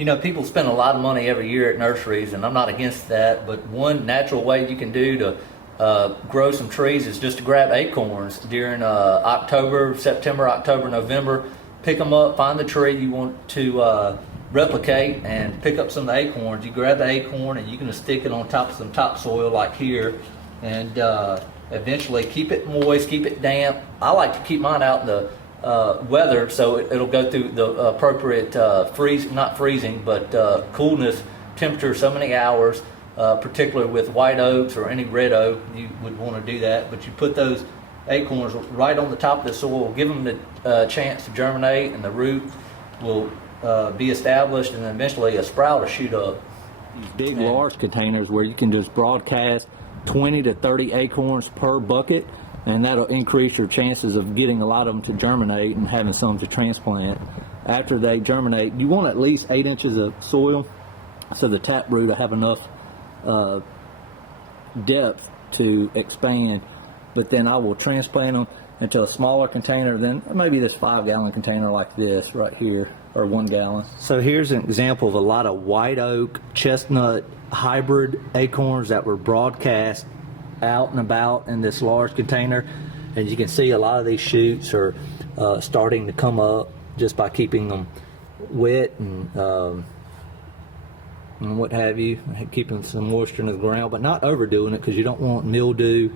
You know, people spend a lot of money every year at nurseries, and I'm not against that, but one natural way you can do to grow some trees is just to grab acorns during September, October, November. Pick them up, find the tree you want to replicate, and pick up some of the acorns. You grab the acorn and you can stick it on top of some topsoil like here, and eventually keep it moist, keep it damp. I like to keep mine out in the weather, so it'll go through the appropriate not freezing, but coolness temperature so many hours, particularly with white oaks or any red oak. You would want to do that, but you put those acorns right on the top of the soil, give them the chance to germinate, and the root will be established, and eventually a sprout will shoot up. These big, large containers where you can just broadcast 20 to 30 acorns per bucket, and that'll increase your chances of getting a lot of them to germinate and having some to transplant. After they germinate, you want at least 8 inches of soil so the taproot will have enough depth to expand. But then I will transplant them into a smaller container, then maybe this 5-gallon container like this right here, or 1 gallon. So here's an example of a lot of white oak, chestnut hybrid acorns that were broadcast out and about in this large container, and you can see a lot of these shoots are starting to come up just by keeping them wet and what have you, keeping some moisture in the ground, but not overdoing it, because you don't want mildew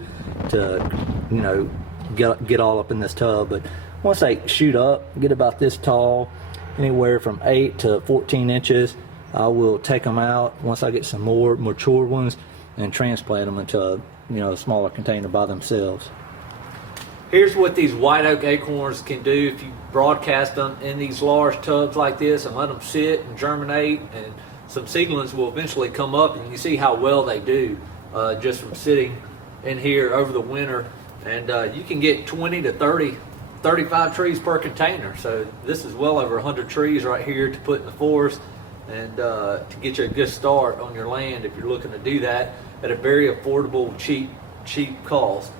to get all up in this tub. But once they shoot up, get about this tall, anywhere from 8 to 14 inches, I will take them out once I get some more mature ones and transplant them into a smaller container by themselves. Here's what these white oak acorns can do if you broadcast them in these large tubs like this and let them sit and germinate, and some seedlings will eventually come up, and you see how well they do just from sitting in here over the winter. And you can get 20 to 30, 35 trees per container. So this is well over 100 trees right here to put in the forest, and to get you a good start on your land if you're looking to do that at a very affordable, cheap cost.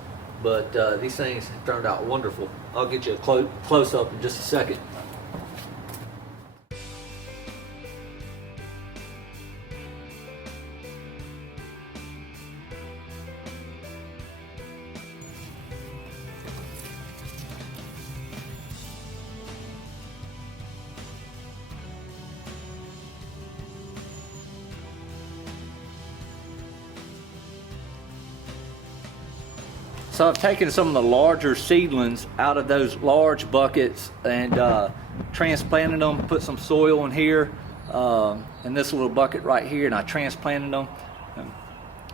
But these things have turned out wonderful. I'll get you a close up in just a second. So I've taken some of the larger seedlings out of those large buckets and transplanted them, put some soil in here, in this little bucket right here, and I transplanted them.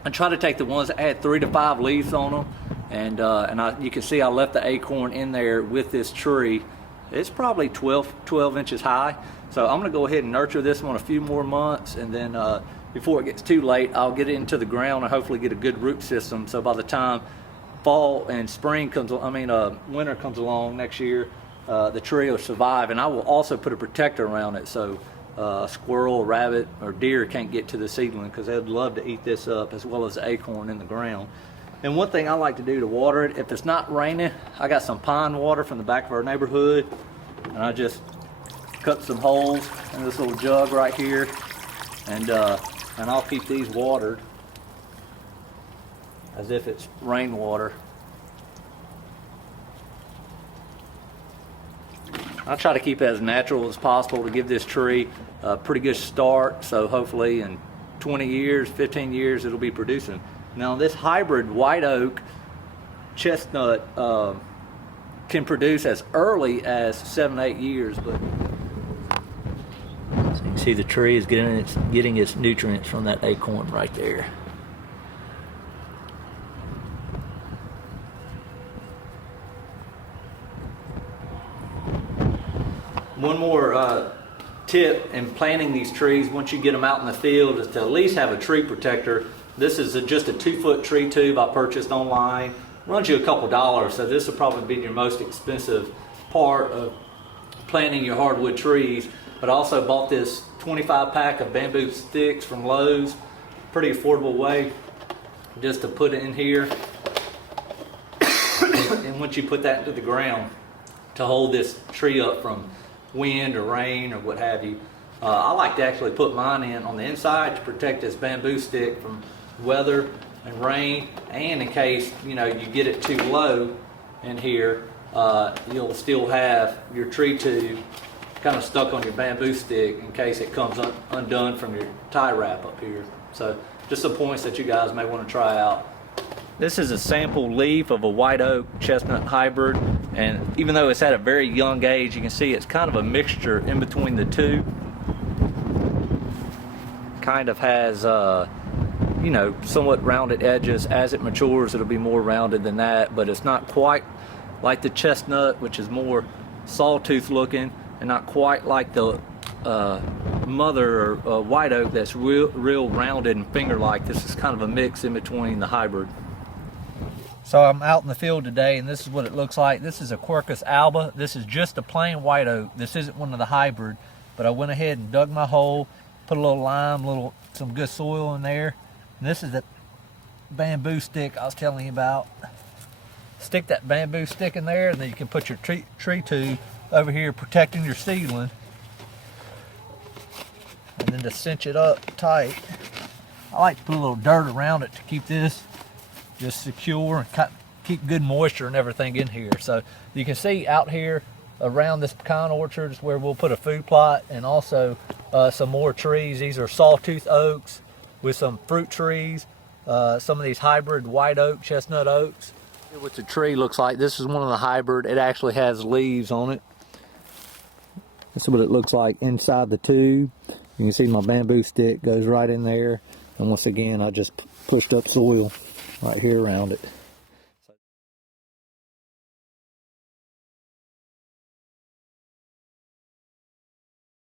I try to take the ones that had 3 to 5 leaves on them, and you can see I left the acorn in there with this tree. It's probably 12 inches high. So I'm gonna go ahead and nurture this one a few more months, and then before it gets too late, I'll get it into the ground and hopefully get a good root system. So by the time fall and winter comes along next year, the tree will survive. And I will also put a protector around it so a squirrel, rabbit, or deer can't get to the seedling, because they'd love to eat this up as well as the acorn in the ground. And one thing I like to do to water it, if it's not raining, I got some pine water from the back of our neighborhood, and I just cut some holes in this little jug right here, and I'll keep these watered as if it's rainwater. I try to keep it as natural as possible to give this tree a pretty good start, so hopefully in 20 years, 15 years, it'll be producing. Now this hybrid white oak chestnut can produce as early as 7 to 8 years, but so you can see the tree is getting its nutrients from that acorn right there. One more tip in planting these trees once you get them out in the field is to at least have a tree protector. This is just a 2-foot tree tube I purchased online. Runs you a couple dollars, so this will probably be your most expensive part of planting your hardwood trees. But I also bought this 25 pack of bamboo sticks from Lowe's. Pretty affordable way just to put it in here. And once you put that into the ground to hold this tree up from wind or rain or what have you, I like to actually put mine in on the inside to protect this bamboo stick from weather and rain, and in case you get it too low in here, you'll still have your tree tube kind of stuck on your bamboo stick in case it comes undone from your tie wrap up here. So just some points that you guys may want to try out. This is a sample leaf of a white oak chestnut hybrid, and even though it's at a very young age, you can see it's kind of a mixture in between the two. Kind of has somewhat rounded edges. As it matures, it'll be more rounded than that, but it's not quite like the chestnut, which is more sawtooth looking, and not quite like the mother or white oak that's real rounded and finger-like. This is kind of a mix in between the hybrid. So I'm out in the field today, and this is what it looks like. This is a Quercus alba. This is just a plain white oak. This isn't one of the hybrid, but I went ahead and dug my hole, put a little lime, some good soil in there. And this is the bamboo stick I was telling you about. Stick that bamboo stick in there, and then you can put your tree tube over here protecting your seedling. And then to cinch it up tight, I like to put a little dirt around it to keep this just secure and keep good moisture and everything in here. So you can see out here around this pecan orchard is where we'll put a food plot, and also some more trees. These are sawtooth oaks with some fruit trees, some of these hybrid white oak, chestnut oaks. What the tree looks like, this is one of the hybrid. It actually has leaves on it. This is what it looks like inside the tube. You can see my bamboo stick goes right in there, and once again I just pushed up soil right here around it.